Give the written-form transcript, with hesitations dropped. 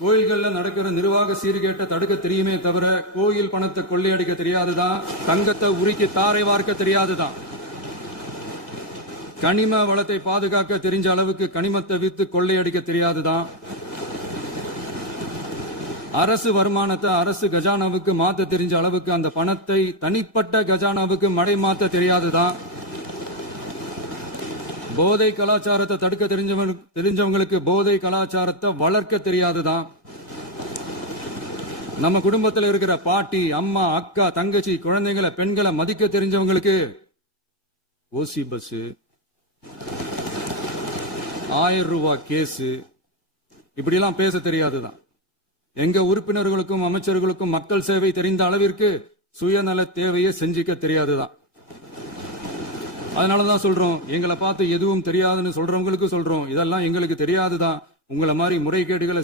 கோயில்கள்ல நடக்கிற நிர்வாக சீர்கேட்டை தடுக்க தெரியுமே தவிர கோயில் பணத்தை கொள்ளையடிக்க தெரியாதுதான், தங்கத்தை உருக்கி தாரை வார்க்க தெரியாதுதான். கனிம வளத்தை பாதுகாக்க தெரிஞ்ச அளவுக்கு கனிமத்தை வித்து கொள்ளையடிக்க தெரியாதுதான். அரசு வருமானத்தை அரசு கஜானாவுக்கு மாத்த தெரிஞ்ச அளவுக்கு அந்த பணத்தை தனிப்பட்ட கஜானாவுக்கு மடை மாத்த தெரியாதுதான். போதை கலாச்சாரத்தை தடுக்க தெரிஞ்சவங்களுக்கு போதை கலாச்சாரத்தை வளர்க்க தெரியாதுதான். நம்ம குடும்பத்தில் இருக்கிற பாட்டி, அம்மா, அக்கா, தங்கச்சி, குழந்தைகளை, பெண்களை மதிக்க தெரிஞ்சவங்களுக்கு ஓசி பஸ், 1000 ரூபாய் கேஸ், இப்படிலாம் பேச தெரியாதுதான். எங்க உறுப்பினர்களுக்கும் அமைச்சர்களுக்கும் மக்கள் சேவை தெரிந்த அளவிற்கு சுயநல தேவையை செஞ்சிக்க தெரியாதுதான். அதனாலதான் சொல்றோம், எங்களை பார்த்து எதுவும் தெரியாதுன்னு சொல்றவங்களுக்கு சொல்றோம், இதெல்லாம் எங்களுக்கு தெரியாதுதான். உங்களை மாதிரி முறைகேடுகளை